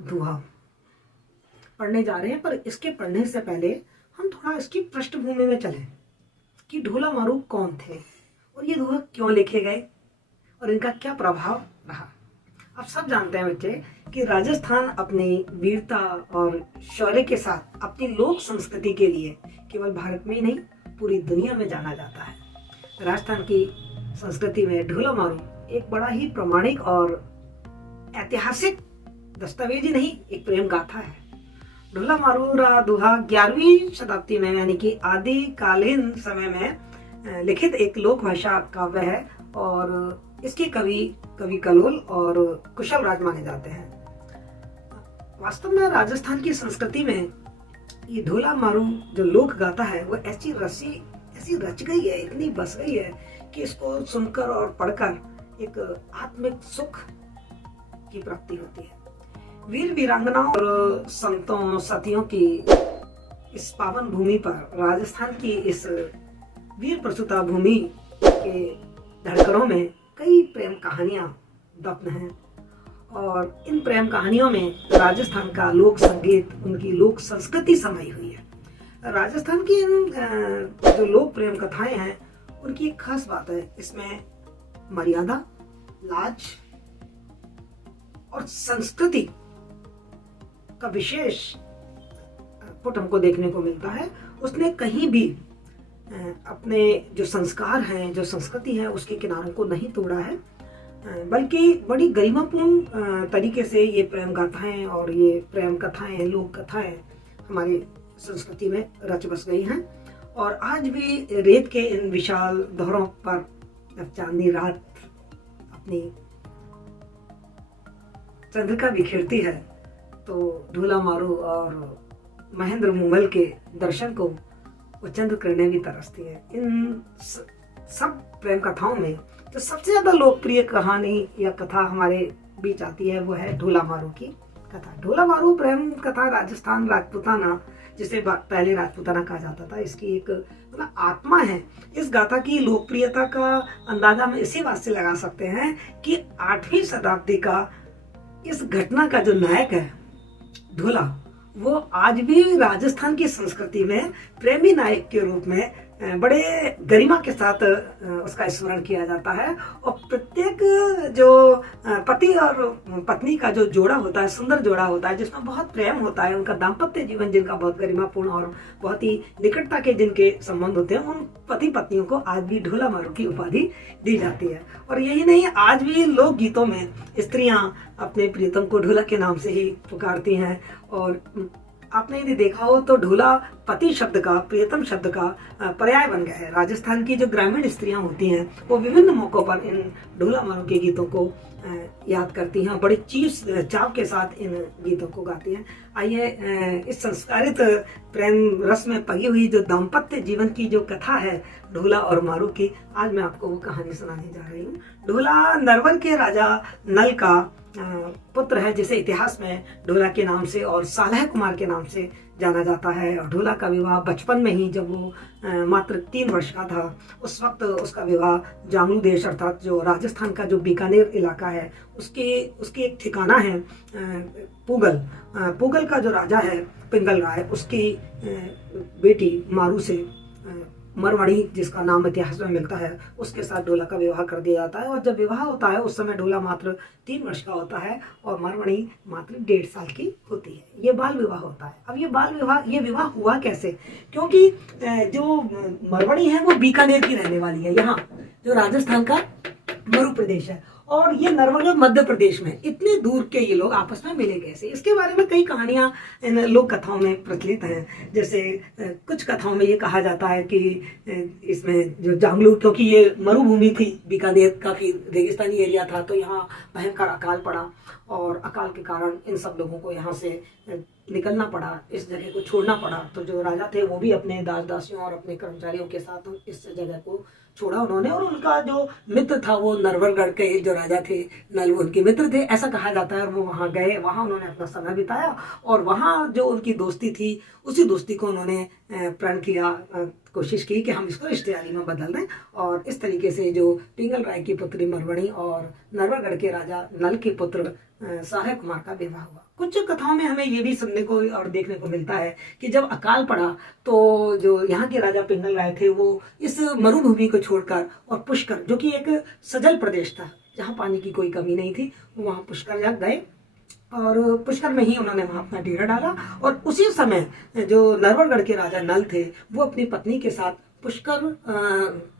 दोहा पढ़ने जा रहे हैं, पर इसके पढ़ने से पहले हम थोड़ा इसकी पृष्ठभूमि में चलें कि ढोला मारू कौन थे और ये दोहा क्यों लिखे गए और इनका क्या प्रभाव रहा। आप सब जानते हैं बच्चे कि राजस्थान अपनी वीरता और शौर्य के साथ अपनी लोक संस्कृति के लिए केवल भारत में ही नहीं पूरी दुनिया में जाना जाता है। राजस्थान की संस्कृति में ढोला मारू एक बड़ा ही प्रामाणिक और ऐतिहासिक दस्तावेज ही नहीं, एक प्रेम गाथा है। ढोला मारू रा दोहा 11वीं शताब्दी में यानी कि आदिकालीन समय में लिखित एक लोक भाषा काव्य है और इसके कवि कलोल और कुशल राज माने जाते हैं। वास्तव में राजस्थान की संस्कृति में ये ढोला मारू जो लोक गाथा है वो ऐसी रच गई है, इतनी बस गई है कि इसको सुनकर और पढ़कर एक आत्मिक सुख की प्राप्ति होती है। वीर वीरांगनाओं और संतों सतियों की इस पावन भूमि पर, राजस्थान की इस वीर प्रसूता भूमि के धड़कनों में कई प्रेम कहानियां दफन हैं और इन प्रेम कहानियों में राजस्थान का लोक संगीत, उनकी लोक संस्कृति समाई हुई है। राजस्थान की इन जो लोक प्रेम कथाएं हैं उनकी एक खास बात है, इसमें मर्यादा, लाज और संस्कृति का विशेष पुट हमको देखने को मिलता है। उसने कहीं भी अपने जो संस्कार हैं, जो संस्कृति है, उसके किनारों को नहीं तोड़ा है, बल्कि बड़ी गरिमापूर्ण तरीके से ये प्रेम गाथाएं और ये प्रेम कथाएं, लोक कथाएं हमारी संस्कृति में रच बस गई हैं। और आज भी रेत के इन विशाल धरों पर जब चांदनी रात अपनी चंद्रिका बिखेरती है तो ढोला मारू और महेंद्र मुगल के दर्शन को वो चंद्र किरणें भी तरसती है। इन सब प्रेम कथाओं में जो सबसे ज्यादा लोकप्रिय कहानी या कथा हमारे बीच आती है वो है ढोला मारू की कथा। ढोला मारू प्रेम कथा राजस्थान राजपूताना, जिसे पहले राजपूताना कहा जाता था, इसकी एक मतलब आत्मा है। इस गाथा की लोकप्रियता का अंदाजा हम इसी बात से लगा सकते हैं कि 8वीं शताब्दी का इस घटना का जो नायक है ढोला, वो आज भी राजस्थान की संस्कृति में प्रेमी नायक के रूप में बड़े गरिमा के साथ उसका स्मरण किया जाता है। और प्रत्येक जो पति और पत्नी का जो जोड़ा होता है, सुंदर जोड़ा होता है जिसमें बहुत प्रेम होता है, उनका दाम्पत्य जीवन जिनका बहुत गरिमापूर्ण और बहुत ही निकटता के जिनके संबंध होते हैं, उन पति पत्नियों को आज भी ढोला मारू की उपाधि दी जाती है। और यही नहीं, आज भी लोक गीतों में स्त्रियां अपने प्रियतम को ढोला के नाम से ही पुकारती हैं। और आपने यदि देखा हो तो ढोला पति शब्द का, प्रियतम शब्द का पर्याय बन गया है। राजस्थान की जो ग्रामीण स्त्रियां होती हैं वो विभिन्न मौकों पर इन ढोला मारू के गीतों को याद करती हैं, बड़े चाव के साथ इन गीतों को गाती हैं। आइए इस संस्कारित प्रेम रस में पगी हुई जो दाम्पत्य जीवन की जो कथा है ढोला और मारू की, आज मैं आपको वो कहानी सुनाने जा रही हूँ। ढोला नरवर के राजा नल का पुत्र है, जिसे इतिहास में ढोला के नाम से और सालह कुमार के नाम से जाना जाता है। और ढोला का विवाह बचपन में ही, जब वो मात्र 3 वर्ष का था, उस वक्त उसका विवाह जामलू देश अर्थात जो राजस्थान का जो बीकानेर इलाका है उसके एक ठिकाना है पूगल का जो राजा है पिंगल राय, उसकी बेटी मारू से, मरवाड़ी जिसका नाम इतिहास में मिलता है, उसके साथ ढोला का विवाह कर दिया जाता है। और जब विवाह होता है उस समय ढोला मात्र 3 वर्ष का होता है और मरवाड़ी मात्र 1.5 साल की होती है। ये बाल विवाह होता है। अब ये विवाह हुआ कैसे? क्योंकि जो मरवाड़ी है वो बीकानेर की रहने वाली है, यहाँ जो राजस्थान का मरु प्रदेश है, और ये नरवल मध्य प्रदेश में, इतने दूर के ये लोग आपस में मिले कैसे? इसके बारे में कई कहानियां इन लोक कथाओं में प्रचलित हैं। जैसे कुछ कथाओं में ये कहा जाता है कि इसमें जो जामलू, क्योंकि ये मरुभूमि थी, बीकानेर काफी रेगिस्तानी एरिया था, तो यहाँ भयंकर अकाल पड़ा और अकाल के कारण इन सब लोगों को यहाँ से निकलना पड़ा, इस जगह को छोड़ना पड़ा। तो जो राजा थे वो भी अपने दास दासियों और अपने कर्मचारियों के साथ इस जगह को छोड़ा उन्होंने। और उनका जो मित्र था वो नरवरगढ़ के जो राजा थे नल, वो उनके मित्र थे, ऐसा कहा जाता है। और वो वहाँ गए, वहाँ उन्होंने अपना समय बिताया और वहाँ जो उनकी दोस्ती थी उसी दोस्ती को उन्होंने प्रण किया, कोशिश की कि हम इसको रिश्तेदारी में बदल दें। और इस तरीके से जो पिंगल राय की पुत्री मरवाड़ी और नरवरगढ़ के राजा नल के पुत्र सालेह कुमार का विवाह हुआ। कुछ कथाओं में हमें ये भी सुनने को और देखने को मिलता है कि जब अकाल पड़ा तो जो यहाँ के राजा पिंगल राय थे वो इस मरुभूमि को छोड़कर और पुष्कर, जो कि एक सजल प्रदेश था जहाँ पानी की कोई कमी नहीं थी, वहाँ पुष्कर जा गए और पुष्कर में ही उन्होंने वहाँ अपना डेरा डाला। और उसी समय जो नरवरगढ़ के राजा नल थे वो अपनी पत्नी के साथ पुष्कर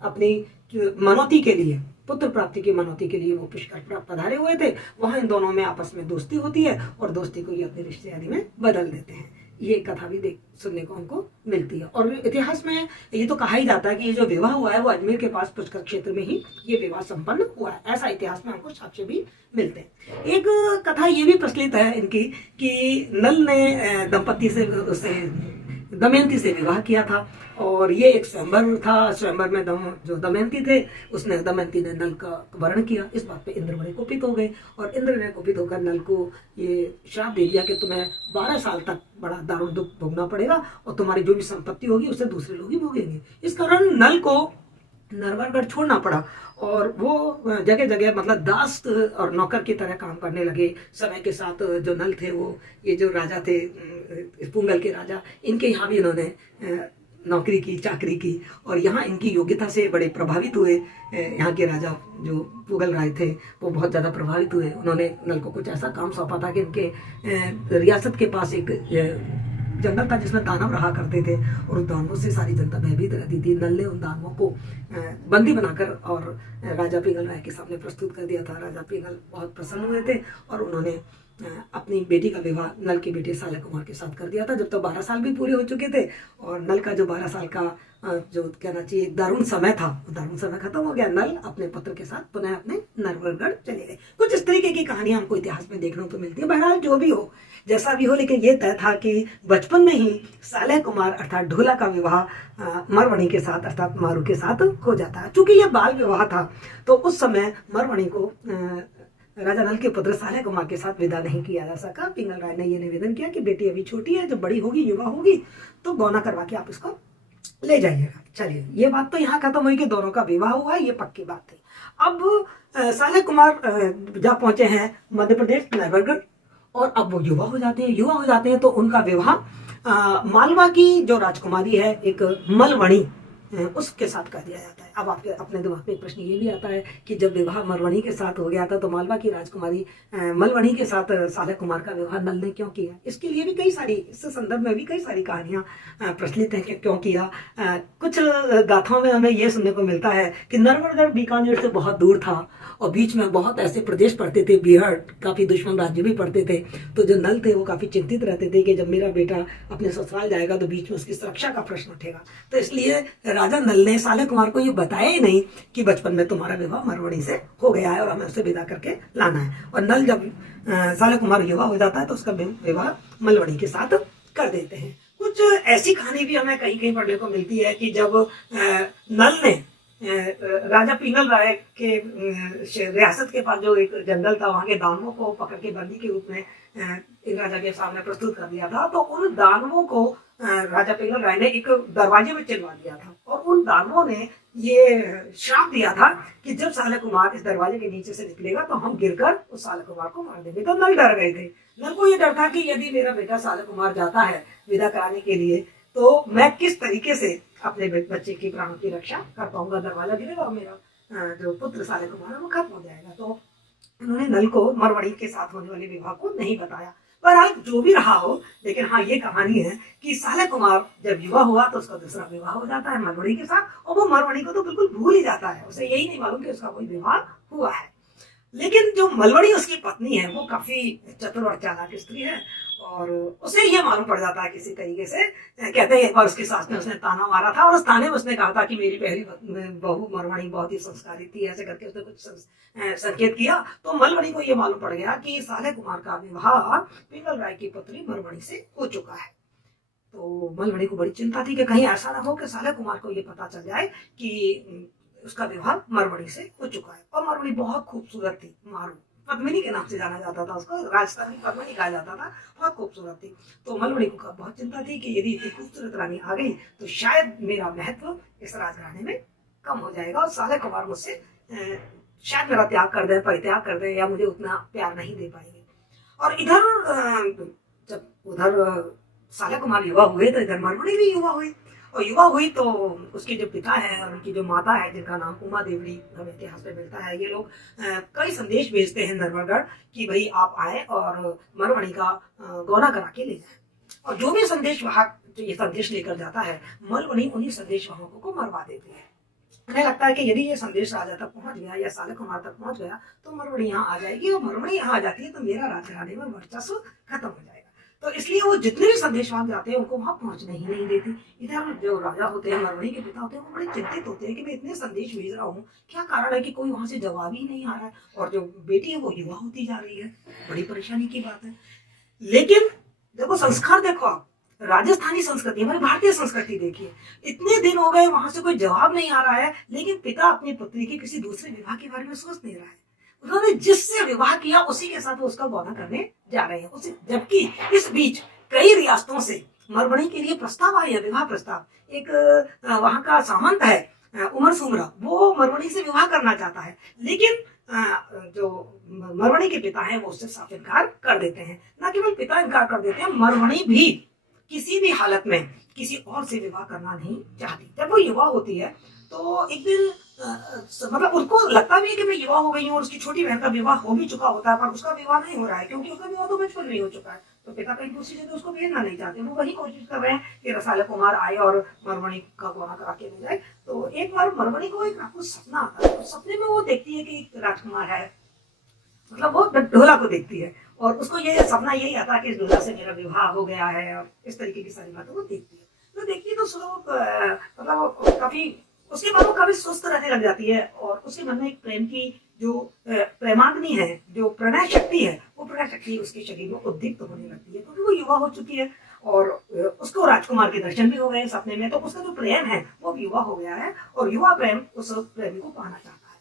अपनी मनौती के लिए, पुत्र प्राप्ति की मनौती के लिए वो पुष्कर पधारे हुए थे। वहाँ इन दोनों में आपस में दोस्ती होती है और दोस्ती को ये अपने रिश्ते आदि में बदल देते हैं। ये कथा भी देख सुनने को हमको मिलती है। और इतिहास में ये तो कहा ही जाता है कि ये जो विवाह हुआ है वो अजमेर के पास पुष्कर क्षेत्र में ही ये विवाह संपन्न हुआ है, ऐसा इतिहास में हमको साक्ष्य भी मिलते हैं। एक कथा ये भी प्रचलित है इनकी कि नल ने दंपति से दमयंती से विवाह किया था और ये एक स्वयंवर था। स्वयंवर में जो दमयंती थे उसने दमयंती ने नल का वर्ण किया। इस बात पे इंद्र बड़े कुपित हो गए और इंद्र ने कुपित होकर नल को ये श्राप दे दिया कि तुम्हें 12 साल तक बड़ा दारुण दुख भोगना पड़ेगा और तुम्हारी जो भी संपत्ति होगी उसे दूसरे लोग ही भोगेंगे। इस कारण नल को नरवरगढ़ छोड़ना पड़ा और वो जगह जगह मतलब दास और नौकर की तरह काम करने लगे। समय के साथ जो नल थे वो ये जो राजा थे पुंगल के राजा, इनके यहाँ भी इन्होंने नौकरी की, चाकरी की और यहाँ इनकी योग्यता से बड़े प्रभावित हुए। यहाँ के राजा जो पुंगल राय थे वो बहुत ज़्यादा प्रभावित हुए। उन्होंने नल को कुछ ऐसा काम सौंपा था कि इनके रियासत के पास एक जंगल था जिसमें दानव रहा करते थे और उन दानवों से सारी जनता भयभीत रहती थी। नल ने उन दानवों को बंदी बनाकर और राजा पिंगल राय के सामने प्रस्तुत कर दिया था। राजा पिंगल बहुत प्रसन्न हुए थे और उन्होंने अपनी बेटी का विवाह नल के बेटे सालेह कुमार के साथ कर दिया था। जब तो 12 साल भी पूरे हो चुके थे और नल का जो 12 साल का जो कहना चाहिए दारुण समय था वो दारुण समय खत्म हो गया। नल अपने पुत्र के साथ पुनः अपने नरवरगढ़ चले गए। कुछ इस तरीके की कहानियां हमको इतिहास में देखने को मिलती है। बहरहाल जो भी हो, जैसा भी हो, लेकिन ये तय था कि बचपन में ही सालेह कुमार अर्थात ढोला का विवाह मरवणी के साथ अर्थात मारू के साथ हो जाता है। चूंकि यह बाल विवाह था तो उस समय मरवणी को राजा नल के पुत्र सालेह कुमार के साथ विदा नहीं किया जा सका। पिंगल राय ने यह निवेदन किया कि बेटी अभी छोटी है, जब बड़ी होगी, युवा होगी तो गौना करवा के आप इसको ले जाइएगा। चलिए, ये बात तो यहाँ खत्म हुई कि दोनों का विवाह हुआ, ये पक्की बात थी। अब सालेह कुमार जा पहुंचे हैं मध्य प्रदेश नरवरगढ़ और अब वो युवा हो जाते हैं। युवा हो जाते हैं तो उनका विवाह मालवा की जो राजकुमारी है एक मलवणी उसके साथ कर दिया जाता है। अब आपके अपने दिमाग में एक प्रश्न ये भी आता है कि जब विवाह मरवणी के साथ हो गया था तो मालवा की राजकुमारी मलवणी के साथ सालेह कुमार का विवाह नल ने क्यों किया? इसके लिए भी कई सारी, इस संदर्भ में भी कई सारी कहानियां प्रचलित हैं कि क्यों किया। कुछ गाथाओं में हमें ये सुनने को मिलता है कि नरवरगढ़ बीकानेर से बहुत दूर था और बीच में बहुत ऐसे प्रदेश पड़ते थे, बिहार, काफी दुश्मन राज्य भी पड़ते थे। तो जो नल थे वो काफी चिंतित रहते थे कि जब मेरा बेटा अपने ससुराल जाएगा तो बीच में उसकी सुरक्षा का प्रश्न उठेगा। तो इसलिए राजा नल ने सालेह कुमार को ये बताया ही नहीं कि बचपन में तुम्हारा विवाह मरवणी से हो गया है और हमें उसे विदा करके लाना है। और नल जब सालेह कुमार युवा हो जाता है तो उसका विवाह मलवणी के साथ कर देते हैं। कुछ ऐसी कहानी भी हमें कहीं कहीं पढ़ने को मिलती है कि जब नल ने राजा पिंगल राय के रियासत के पास जो एक जंगल था वहां के दानवों को पकड़ के बंदी के रूप में इन राजा के सामने प्रस्तुत कर दिया था, तो उन दानवों को राजा पिंगल राय ने एक दरवाजे में चिनवा दिया था और उन दानवों ने ये श्राप दिया था कि जब सालेह कुमार इस दरवाजे के नीचे से निकलेगा तो हम गिरकर उस सालेह कुमार को मार देंगे। तो नल डर गए थे। नल को ये डर था कि यदि मेरा बेटा सालेह कुमार जाता है विदा कराने के लिए तो मैं किस तरीके से अपने बच्चे की प्राणों की रक्षा कर पाऊंगा। दरवाजा गिरेगा और मेरा जो पुत्र सालेह कुमार है वो खत्म हो जाएगा। तो उन्होंने नल को मरवड़ी के साथ होने वाले विवाह को नहीं बताया। बहरहाल जो भी रहा हो, लेकिन हाँ ये कहानी है कि सालेह कुमार जब युवा हुआ तो उसका दूसरा विवाह हो जाता है मरवड़ी के साथ और वो मरवड़ी को तो बिल्कुल भूल ही जाता है। उसे यही नहीं मालूम कि उसका कोई विवाह हुआ है। लेकिन जो मलवड़ी उसकी पत्नी है वो काफी चतुर और चालाक स्त्री है और उसे ये मालूम पड़ जाता है किसी तरीके से। कहते हैं एक बार उसकी सास ने उसने ताना मारा था और उस ताने में उसने कहा था कि मेरी पहली बहू मरवाणी बहुत ही संस्कारित थी, ऐसे करके उसने कुछ संकेत किया। तो मलवड़ी को ये मालूम पड़ गया कि सालेह कुमार का विवाह पिंगल राय की पुत्री मरवड़ी से हो चुका है। तो मलवड़ी को बड़ी चिंता थी कि कहीं ऐसा ना हो कि सालेह कुमार को ये पता चल जाए कि उसका विवाह मरवड़ी से हो चुका है। और मरवड़ी बहुत खूबसूरत थी, मारू पद्मिनी के नाम से जाना जाता था उसको, राजस्थान में पद्मिनी कहा जाता था, बहुत खूबसूरत थी। तो मलवड़ी को बहुत चिंता थी कि यदि इतनी खूबसूरत रानी आ गई तो शायद मेरा महत्व इस राजघराने में कम हो जाएगा और सालेह कुमार मुझसे शायद मेरा त्याग कर दें, परित्याग कर दें या मुझे उतना प्यार नहीं दे पाएंगे। और इधर जब उधर साले कुमार युवा हुए तो इधर मरमणी भी युवा हुई, और युवा हुई तो उसके जो पिता है और उनकी जो माता है जिनका नाम उमा देवड़ी हमें इतिहास में मिलता है, ये लोग कई संदेश भेजते हैं नरवरगढ़ कि भाई आप आए और मरमणी का गौना करा के ले जाए। और जो भी संदेश वहां ये संदेश लेकर जाता है, मरमणी उन्हीं संदेश वाहकों को मरवा देती है। उन्हें लगता है कि यदि ये संदेश राजा तक पहुंच गया या साले कुमार तक पहुंच गया तो मरमणी यहाँ आ जाएगी, और मरमणी यहाँ आ जाती है तो मेरा राजघराने में वर्चस्व खत्म हो जाएगा। तो इसलिए वो जितने भी संदेश वहां जाते हैं उनको वहां पहुंचने ही नहीं देती। इधर जो राजा होते हैं, मरमणी के पिता होते हैं, वो बड़े चिंतित होते हैं कि मैं इतने संदेश भेज रहा हूँ, क्या कारण है कि कोई वहां से जवाब ही नहीं आ रहा है, और जो बेटी है वो युवा होती जा रही है, बड़ी परेशानी की बात है। लेकिन देखो संस्कार, देखो आप राजस्थानी संस्कृति, हमारी भारतीय संस्कृति देखिए, इतने दिन हो गए वहां से कोई जवाब नहीं आ रहा है, लेकिन पिता अपनी पुत्री के किसी दूसरे विवाह के बारे में सोच नहीं रहा है। उन्होंने जिससे विवाह किया उसी के साथ वो उसका गौना करने जा रहे हैं उसे, जबकि इस बीच कई रियासतों से मरमणी के लिए प्रस्ताव आए हैं, विवाह प्रस्ताव। एक वहां का सामंत है उमर सुमरा, वो मरमणी से विवाह करना चाहता है, लेकिन जो मरमणी के पिता हैं वो उससे साफ इनकार कर देते हैं। न केवल पिता इनकार कर देते हैं, मरमणी भी किसी भी हालत में किसी और से विवाह करना नहीं चाहती। जब वो युवा होती है तो एक दिन मतलब उनको लगता भी है कि मैं युवा हो गई हूँ, और उसकी छोटी बहन का विवाह हो भी चुका होता है, पर उसका विवाह नहीं हो रहा है क्योंकि उसका विवाह तो बचपन में ही हो चुका है। तो पिता कहीं दूसरी जगह उसको भेजना नहीं चाहते, वो वही कोशिश कर रहे हैं कि रसाले कुमार आए और मरमणी का गौना करा के ले जाए। तो एक बार मरमणी को एक रात को सपना आता है, तो सपने में वो देखती है कि एक राजकुमार है, मतलब वो ढोला को देखती है, और उसको ये सपना यही आता है कि इस ढोला से मेरा विवाह हो गया है, और इस तरीके की सारी बातें वो देखती है। तो देखती है तो मतलब काफी, उसके बाद वो काफी सुस्त रहने लग जाती है, और उसके मन में एक प्रेम की जो प्रेमाग्नि है, जो प्रणय शक्ति है, वो प्रणय शक्ति उसके शरीर में उद्दीप्त होने लगती है, क्योंकि वो युवा हो चुकी है, और उसको राजकुमार के दर्शन भी हो गए सपने में, तो उसका जो प्रेम है वो युवा हो गया है, और युवा प्रेम उस प्रेमी को पाना चाहता है।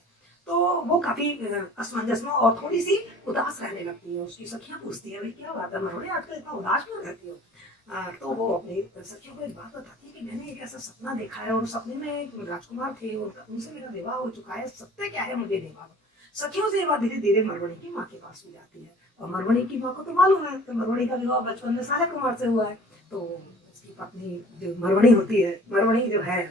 तो वो काफी असमंजस में और थोड़ी सी उदास रहने लगती है। उसकी सखियां पूछती है, भाई क्या बात है मरमणी, आजकल इतना उदास क्यों रहती हो? तो वो अपनी सखियों को एक बात बताती है कि मैंने एक ऐसा सपना देखा है, और उस सपने में एक राजकुमार थे और उनसे मेरा विवाह हो चुका है, सत्य क्या है मुझे नहीं मालूम। सखियों से ये बात धीरे धीरे मरमणी की माँ के पास भी जाती है, और मरमणी की माँ को तो मालूम है कि मरमणी का विवाह बचपन में साले कुमार से हुआ है। तो उसकी पत्नी जो मरमणी होती है, मरमणी जो है,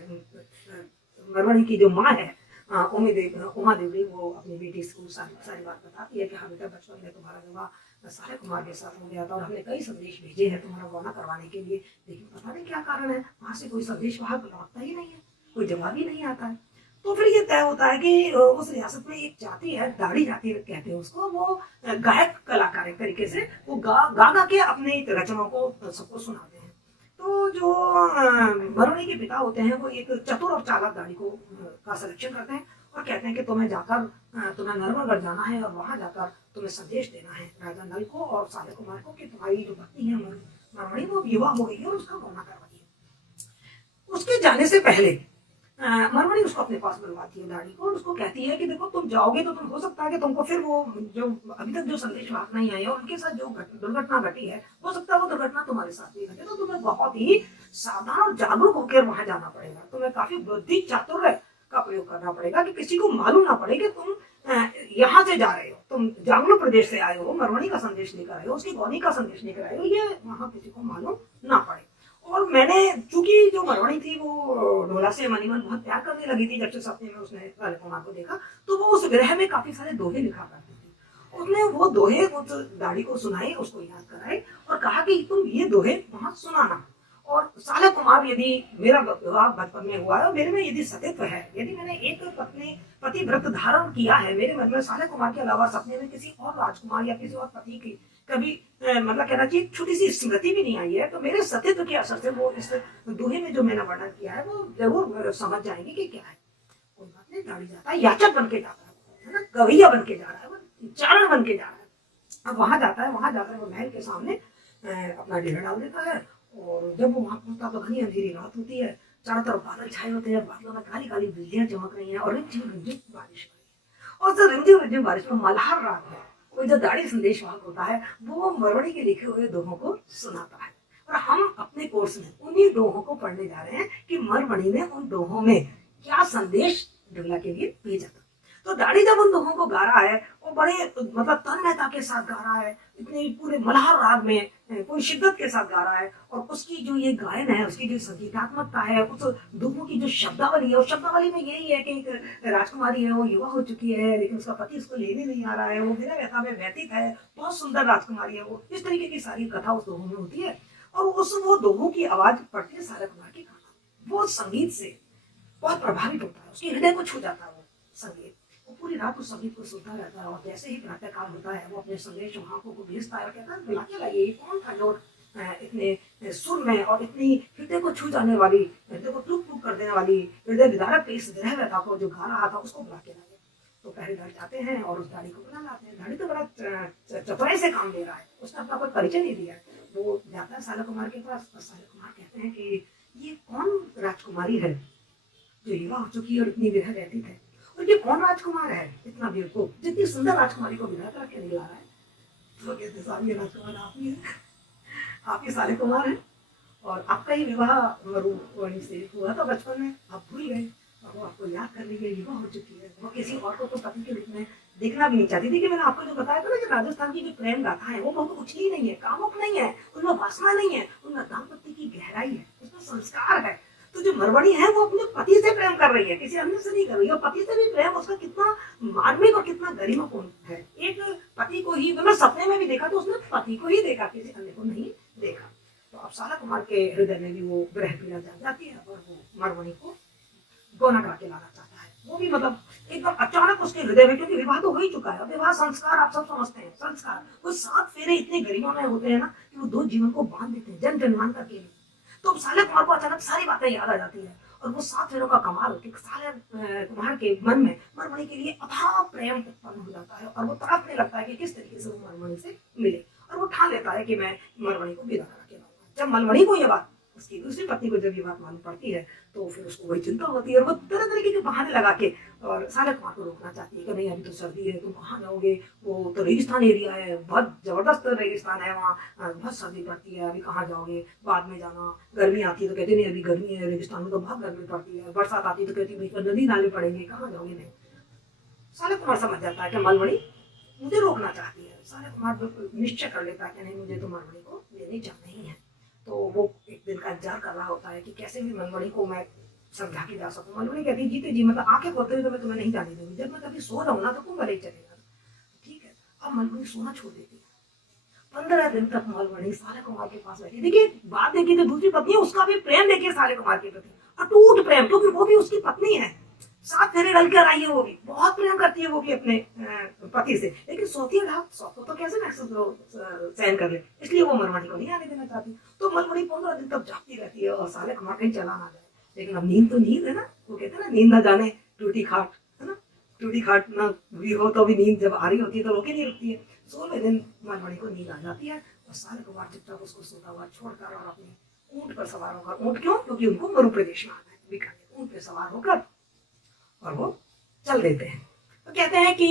मरमणी की जो माँ है उमा देवी, वो अपनी बेटी को सारी बात बताती है कि हाँ बेटा, बचपन में तुम्हारा विवाह साले कुमार के साथ हो गया था, और हमने कई संदेश भेजे हैं तुम्हारा गौना करवाने के लिए, लेकिन पता नहीं क्या कारण है, वहां से कोई संदेश वहां लौटता ही नहीं है, कोई जवाब ही नहीं आता है। तो फिर ये तय होता है कि उस रियासत में एक जाति है, दाढ़ी जाति कहते हैं उसको, वो गायक कलाकार एक तरीके से वो गा गा के अपने रचनाओं को सबको सुनाते हैं। तो जो मरमणी के पिता होते हैं वो एक चतुर और चालाक दाढ़ी को का सिलेक्शन करते हैं, और कहते हैं कि तुम्हें जाकर तुम्हें नरवरगढ़ जाना है, और वहां जाकर तुम्हें संदेश देना है राजा नल को और साले कुमार को कि तुम्हारी जो पत्नी है मरमणी वो युवा हो गई है और उसका गौना करवाइए। उसके जाने से पहले मरमणी उसको अपने पास बुलवाती है दाढ़ी को, और उसको कहती है कि देखो तुम जाओगे तो तुम हो सकता है कि तुमको फिर वो जो अभी तक जो संदेश वाहक नहीं आए और उनके साथ जो दुर्घटना घटी है, हो सकता है वो दुर्घटना तुम्हारे साथ भी घटे, तो तुम्हें बहुत ही सावधान और जागरूक होकर वहां जाना पड़ेगा। तुम्हें काफी बुद्धि चातुर्य का प्रयोग करना पड़ेगा कि किसी को मालूम ना पड़े कि तुम यहाँ से जा रहे हो, तुम जांगलू प्रदेश से आए हो, मरमणी का संदेश लेकर आए हो, उसकी गौनी का संदेश लेकर आए हो, ये वहां किसी को मालूम ना पड़े। और मैंने, चूंकि जो मरमणी थी वो ढोला से मनी मन बहुत प्यार करने लगी थी, जब से सपने में उसने साले कुमार को देखा, तो वो उस विरह में काफी सारे दोहे लिखा करती थी। उसने वो दोहे उस दाढ़ी को सुनाए, उसको याद कराए, और कहा कि तुम ये दोहे वहां सुनाना, और साले कुमार यदि मेरा विवाह बचपन में हुआ है और मेरे में यदि सतित्व है, यदि मैंने एक पतिव्रत धारण किया है, मेरे मन में साले कुमार के अलावा सपने में किसी और राजकुमार या किसी और पति की कभी मतलब कहना चाहिए छोटी सी स्मृति भी नहीं आई है, तो मेरे सतित्व के असर से वो इस दोहे में जो मैंने वर्णन किया है वो जरूर समझ जाएंगे कि क्या है। कोई बात नहीं, दाढ़ी जाता है, याचक बन के जाता है ना, गवैया बन के जा रहा है, वो चारण बन के जा रहा है। अब वहां जाता है, वहां जाकर वो महल के सामने अपना डेरा डाल देता है, और जब वो वहां पहुंचता तो घनी अंधेरी रात होती है, चारों तरफ बादल छाए होते हैं, बादलों में काली काली बिजलियां चमक रही हैं, और रिमझिम रिमझिम बारिश हो रही है। और जो रिमझिम रिमझिम बारिश में मल्हार राग है, वो जो दाढ़ी संदेश वाहक होता है, वो मरमणी के लिखे हुए दोहों को सुनाता है, और हम अपने कोर्स में उन्हीं दोहों को पढ़ने जा रहे हैं कि मरमणी ने उन दोहों में क्या संदेश ढोला के लिए भेजा था। तो दाढ़ी जब उन दोहों को गा रहा है वो बड़े मतलब तन्मयता के साथ गा रहा है, इतने पूरे मल्हार राग में पूरी शिद्दत के साथ गा रहा है। और उसकी जो ये गायन है, उसकी जो संगीतात्मकता है, उस दोहों की जो शब्दावली है, उस शब्दावली में यही है कि एक राजकुमारी है, वो युवा हो चुकी है लेकिन उसका पति उसको लेने नहीं आ रहा है, वो बिना व्यथा में व्यतीत है, बहुत सुंदर राजकुमारी है वो। इस तरीके की सारी कथा उस दोहों में होती है। और वो दोहों की आवाज पड़ती है सारे कुमार के गाना। वो संगीत से बहुत प्रभावित होता है, उसके हृदय को छू जाता है वो संगीत। वो पूरी रात उस संगीत को सुनता रहता है और जैसे ही प्रातःकाल होता है वो अपने संदेश वहां को भेजता है और कहता है बुला के लाइए, ये कौन था जो इतने सुर में और इतनी हृदय को छू जाने वाली, हृदय को टूक टूक कर देने वाली, हृदय विदारक इस ग्रह व्यथा को जो गा रहा था उसको बुला के लाइए। तो पहरेदार जाते हैं और उस दाढ़ी को बुला लाते हैं। दाढ़ी तो बड़ा चतुराई से काम दे रहा है, उसने अपना कोई परिचय नहीं दिया। वो जाता है साले कुमार के पास और साले कुमार कहते हैं कि ये कौन राजकुमारी है जो युवा हो चुकी है और इतनी विरह रहती है, और ये कौन राजकुमार है इतना बेवकूफ जितनी सुंदर राजकुमारी को विदा करके नहीं ला रहा है। तो कहते साहब ये राजकुमार आप ही है, आप ही साले कुमार हैं और आपका ही विवाह मरुवणी से हुआ था बचपन में, आप भूल गए और वो आपको याद कर ली है, युवा हो चुकी है। वो किसी और को तो पति के रूप में देखना भी नहीं चाहती थी। कि मैंने आपको जो बताया था ना कि राजस्थान की जो प्रेम गाथा है वो बहुत उछली नहीं है, कामुक नहीं है, उनमें वासना नहीं है, उनमें दाम्पत्य की गहराई है, उसमें संस्कार है। तो जो मरवाड़ी है वो अपने पति से प्रेम कर रही है, किसी अन्य से नहीं कर रही है। पति से भी प्रेम उसका कितना मार्मिक और कितना गरिमापूर्ण है। एक पति को ही मतलब सपने में भी देखा तो उसने पति को ही देखा, किसी अन्य को नहीं देखा। तो अब साला कुमार के हृदय में भी वो विरह पीड़ा जाग जाती है और वो मरवाड़ी को गोना करा के लाना चाहता है। वो भी मतलब एकदम अचानक उसके हृदय में, क्योंकि विवाह तो हो ही चुका है। विवाह संस्कार आप सब समझते हैं, संस्कार वो 7 फेरे इतने गरिमा में होते हैं ना कि वो 2 जीवन को बांध देते हैं जन जन्मांतर के लिए। तो साले कुमार को अचानक सारी बातें याद आ जाती है और वो 7 फेरों का कमाल कि साले कुमार के मन में मरमणि के लिए अथाह प्रेम उत्पन्न हो जाता है और वो तड़पने लगता है कि किस तरीके से वो मरमणि से मिले। और वो ठान लेता है कि मैं मरमणि को विदा करा के लाऊंगा। जब मरमणि को ये बात, उसकी दूसरी पत्नी को जब ये बात मालूम पड़ती है तो फिर उसको वही चिंता होती है और वो तरह तरीके के बहाने लगा के और साले कुमार को रोकना चाहती है कि नहीं अभी तो सर्दी है, तुम कहाँ जाओगे, वो तो रेगिस्तान एरिया है, बहुत जबरदस्त रेगिस्तान है वहाँ, बहुत सर्दी पड़ती है, अभी कहाँ जाओगे, बाद में जाना। गर्मी आती है तो कहते नहीं अभी गर्मी है, रेगिस्तान में तो बहुत गर्मी पड़ती है। बरसात आती है तो कहती भाई नदी नाले पड़ेंगे, कहाँ जाओगे। नहीं, साले कुमार समझ जाता है कि मलमणि मुझे रोकना चाहती है। साले कुमार निश्चय कर लेता है कि नहीं मुझे तो मलमणि को लेने जाना ही है। तो वो एक दिन का इंतजार कर रहा होता है कि कैसे भी मलमणि को मैं समझा के जा सकूं। मलमणि कहती है जीते जी मतलब आंखें खोलते हुए तो मैं तुम्हें नहीं जाने दूंगी, जब मैं कभी सो जाऊं ना तो तुम भले ही चलेगा। ठीक है, अब मलमणि सोना छोड़ देती है। 15 दिन तक मलमणि साले कुमार के पास बैठी। देखिए बात, देखिए जो दूसरी पत्नी है उसका भी प्रेम देखिए साले कुमार के प्रति, अटूट प्रेम, क्योंकि वो भी उसकी पत्नी है। 7 फेरे डल कर आई है, वो भी बहुत प्रेम करती है वो भी अपने पति से। लेकिन सोती है सौत तो कैसे महसूस सहन कर ले, इसलिए वो मलमणि को नहीं आने देना चाहती। तो मलमणि 15 दिन तक जागती रहती है और साले कुमार कहीं चला ना जाए। लेकिन अब नींद तो नींद है ना, वो कहते हैं ना नींद ना जाने टूटी खाट, है ना, टूटी खाट ना भी हो तो भी नींद जब आ रही होती है तो रोके नहीं रुकती है। 16वें दिन मलमणि को नींद आ जाती है और साले कुमार चुपचाप उसको सोता हुआ छोड़कर और अपने ऊंट पर सवार होकर, ऊंट क्यों, क्योंकि उनको मरु प्रदेश में आना है, बीकानेर, ऊंट पे सवार होकर और वो चल देते हैं। तो कहते हैं कि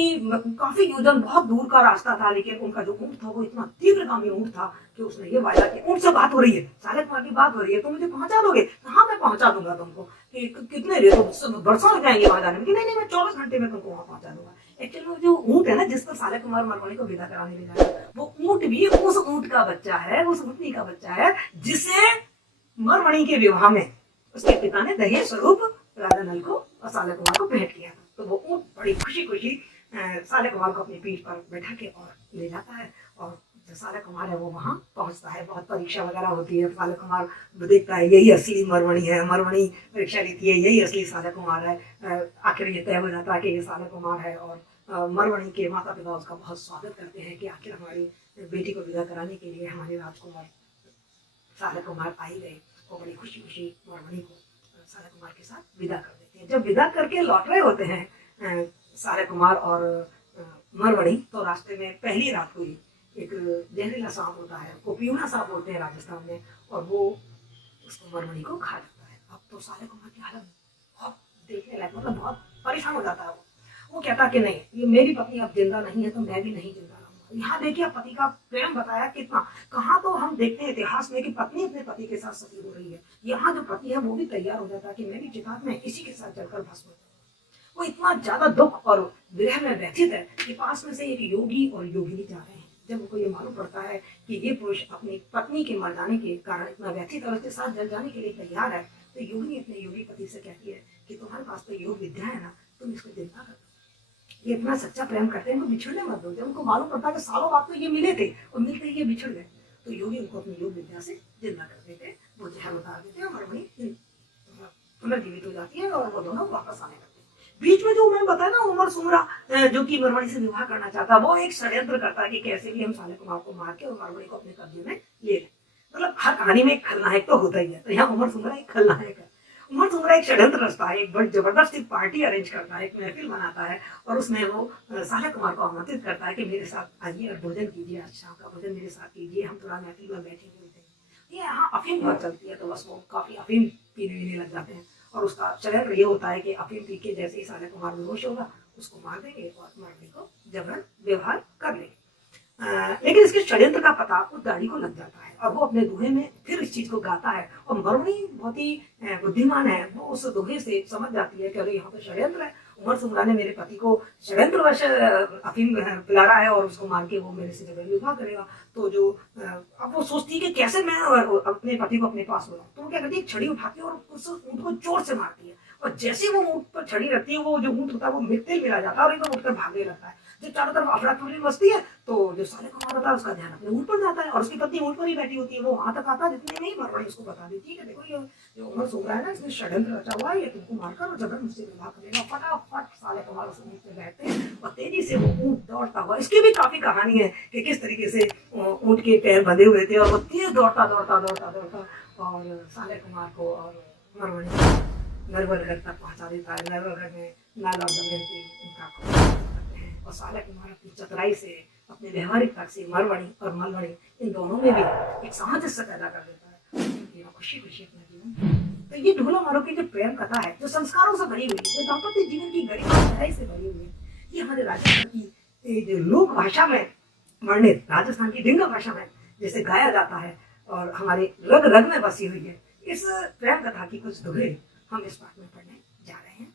काफी योजन बहुत दूर का रास्ता था, लेकिन उनका जो ऊंट था वो इतना तीव्रगामी ऊंट था कि उसने ये वायदा किया। ऊंट से बात हो रही है, साले कुमार की बात हो रही है, तुम मुझे पहुंचा दोगे? हाँ मैं पहुंचा दूंगा तुमको। कि कितने देर, तो बरसों लग जाएंगे वहां जाने में। कि नहीं नहीं मैं 24 घंटे में तुमको वहां पहुंचा दूंगा। एक्चुअली वो जो ऊंट है ना जिस पर साले कुमार मलमणि को विदा कराने ले जाएगा, वो ऊंट भी उस ऊंट का बच्चा है, उस ऊंटनी का बच्चा है जिसे मलमणि के विवाह में उसके पिता ने दहेज स्वरूप राजा नल को और साले कुमार को भेंट किया था। तो वो ऊंट बड़ी खुशी खुशी साले कुमार को अपनी पीठ पर बैठा के और ले जाता है। और जो साले कुमार है वो वहां पहुंचता है, बहुत परीक्षा वगैरह होती है। साले कुमार देखता है यही असली मरमणि है, मरमणि परीक्षा लेती है यही असली साले कुमार है। आखिर ये तय हो जाता है कि ये साले कुमार है और मरमणि के माता पिता उसका बहुत स्वागत करते हैं कि आखिर हमारी बेटी को विदा कराने के लिए हमारे राजकुमार साले कुमार आई गए। वो बड़ी खुशी खुशी मरमणि को साले कुमार के साथ विदा कर देते हैं। जब विदा करके लौट रहे होते हैं साले कुमार और मरमणि, तो रास्ते में पहली रात को ही एक जहरीला सांप होता है, को पियूना सांप बोलते हैं राजस्थान में, और वो उसको मरमणि को खा जाता है। अब तो साले कुमार की हालत बहुत देखने लायक, मतलब बहुत परेशान हो जाता है। वो कहता कि नहीं ये मेरी पत्नी अब जिंदा नहीं है तो मैं भी नहीं जिंदा रहूंगा। यहाँ देखिए पति का प्रेम बताया कितना। कहाँ तो हम देखते हैं इतिहास में कि पत्नी अपने पति के साथ सती हो रही है, यहाँ जो पति है वो भी तैयार हो जाता है कि मैं भी चिता में इसी के साथ जलकर भस्म हो जाऊंगा। वो इतना ज्यादा दुख और विरह में व्यथित है कि पास में से एक योगी और योगिनी जा रहे हैं। जब उनको ये मालूम पड़ता है कि ये पुरुष अपनी पत्नी के मर जाने के कारण इतना व्यथित और उसके साथ जल जाने के लिए तैयार है, तो योगिनी अपने योगी पति से कहती है कि तुम्हारे पास तो योग विद्या है ना, तुम इसको जिंदा कर दो। ये इतना सच्चा प्रेम करते हैं, इनको बिछड़ने मत दो। जब उनको मालूम पड़ता है कि सालों बाद तो ये मिले थे और मिलते ही ये बिछड़ गए, तो योगी उनको अपनी योग विद्या से जिंदा कर देते हैं, वो जहर उतार देते हैं और वही पुनर्जीवित हो जाती है और वो दोनों वापस आने लगते हैं। बीच में जो मैंने बताया ना, उमर सुमरा जो कि मरवाड़ी से विवाह करना चाहता, वो एक षड्यंत्र करता है कि कैसे भी हम साले कुमार को मार के और मरवाड़ी को अपने कब्जे में ले लें। मतलब हर कहानी में एक खलनायक तो होता ही है, तो यहाँ उमर सुमरा एक खलनायक है। उमर सुमरा एक षड्यंत्र रचता है, एक बड़ी जबरदस्त पार्टी अरेंज करता है, एक महफिल बनाता है और उसमें वो साले कुमार को आमंत्रित करता है कि मेरे साथ आइए और भोजन कीजिए, आज शाम का भोजन मेरे साथ कीजिए, हम थोड़ा महफिल में बैठेंगे। ये यहाँ अफीम बहुत चलती है, तो बस वो काफी अफीम पीने लग जाते हैं और उसका षड्यंत्र ये होता है कि अफीम पी के जैसे ही साले कुमार बेहोश होगा, उसको मार देंगे और मरने को जबरन व्यवहार कर लेंगे। लेकिन इसके षड्यंत्र का पता उस दाढ़ी को लग जाता है और वो अपने दोहे में फिर इस चीज को गाता है और मरुणी बहुत ही बुद्धिमान है, वो उस दोहे से समझ जाती है कि अरे यहाँ पे षड्यंत्र है, उमर सुमरा ने मेरे पति को षड्यंत्रवश अफीम पिला रहा है और उसको मार के वो मेरे से जबरन विवाह करेगा। तो जो अब वो सोचती है कि कैसे मैं अपने पति को अपने पास बुलाऊं, तो वो क्या करती है, छड़ी उठाती है और उस ऊँट को जोर से मारती है और जैसे वो ऊँट पर छड़ी रखती है, वो जो ऊँट होता है वो मिट्टी मिला जाता है और एकदम उठकर भागने लगता है। जब चारों तरफ अफरा तफरी मचती है तो जो साले कुमार होता है उसका ध्यान अपने ऊँट पर जाता है और उसकी पत्नी ऊँट पर ही बैठी होती है। वो वहां तक आता है, जितने में ही मरवाड़ी उसको बता देती है कि देखो ये जो उमर सुमरा है ना, इसने षड्यंत्र रचा हुआ है, ये तुमको मारकर और जबरन मुझसे विवाह करेगा। फटाफट साले कुमार उस ऊँट पे बैठते हैं और तेजी से वो ऊँट दौड़ता हुआ, इसकी भी काफी कहानी है कि किस तरीके से ऊँट के पैर बंधे हुए थे और वो तेज दौड़ता दौड़ता दौड़ता दौड़ता और साले कुमार को और मरवाड़ी नरवरगढ़ तक पहुंचा देता है। नरवरगढ़ में नाला दमयंती उनका करते हैं और साले कुमार अपनी चतुराई से, अपने व्यवहारिकता से मरवाड़ी और मलवड़ी इन दोनों में भी एक सामंजस्य पैदा कर देता है, खुशी खुशी अपना जीवन। तो ये ढोला मारो की जो प्रेम कथा है, जो संस्कारों से भरी हुई है, जो दाम्पत्य जीवन की गरिमा गहराई से भरी हुई है, ये हमारे राजस्थान की जो लोक भाषा में वर्णित, राजस्थान की डिंगा भाषा में जैसे गाया जाता है और हमारे रग रग में बसी हुई है, इस प्रेम कथा की कुछ दोहे हम इस पाठ में पढ़ने जा रहे हैं।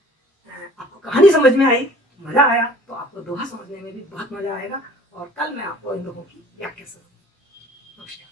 आपको कहानी समझ में आई, मजा आया, तो आपको दोहा समझने में भी बहुत मजा आएगा और कल मैं आपको इन दोहों की व्याख्या सुनाऊंगी। नमस्कार।